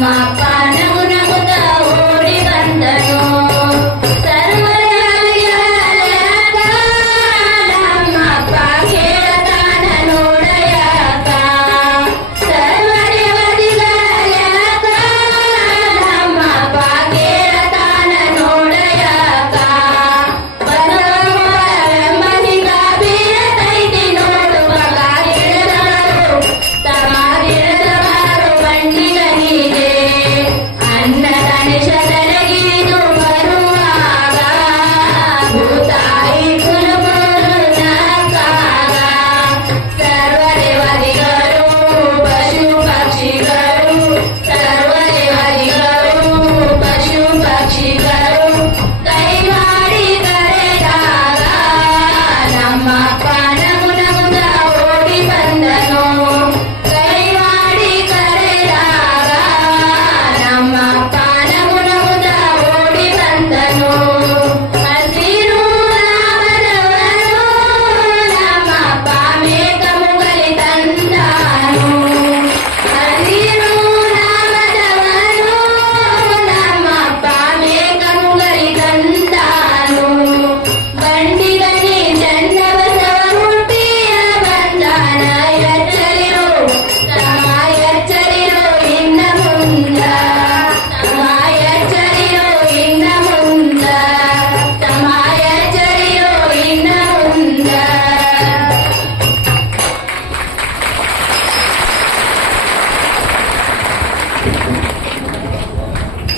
my body.